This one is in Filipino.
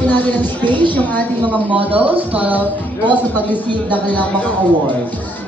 po natin ng stage yung ating mga models para po sa pag-receive ng kanilang mga awards.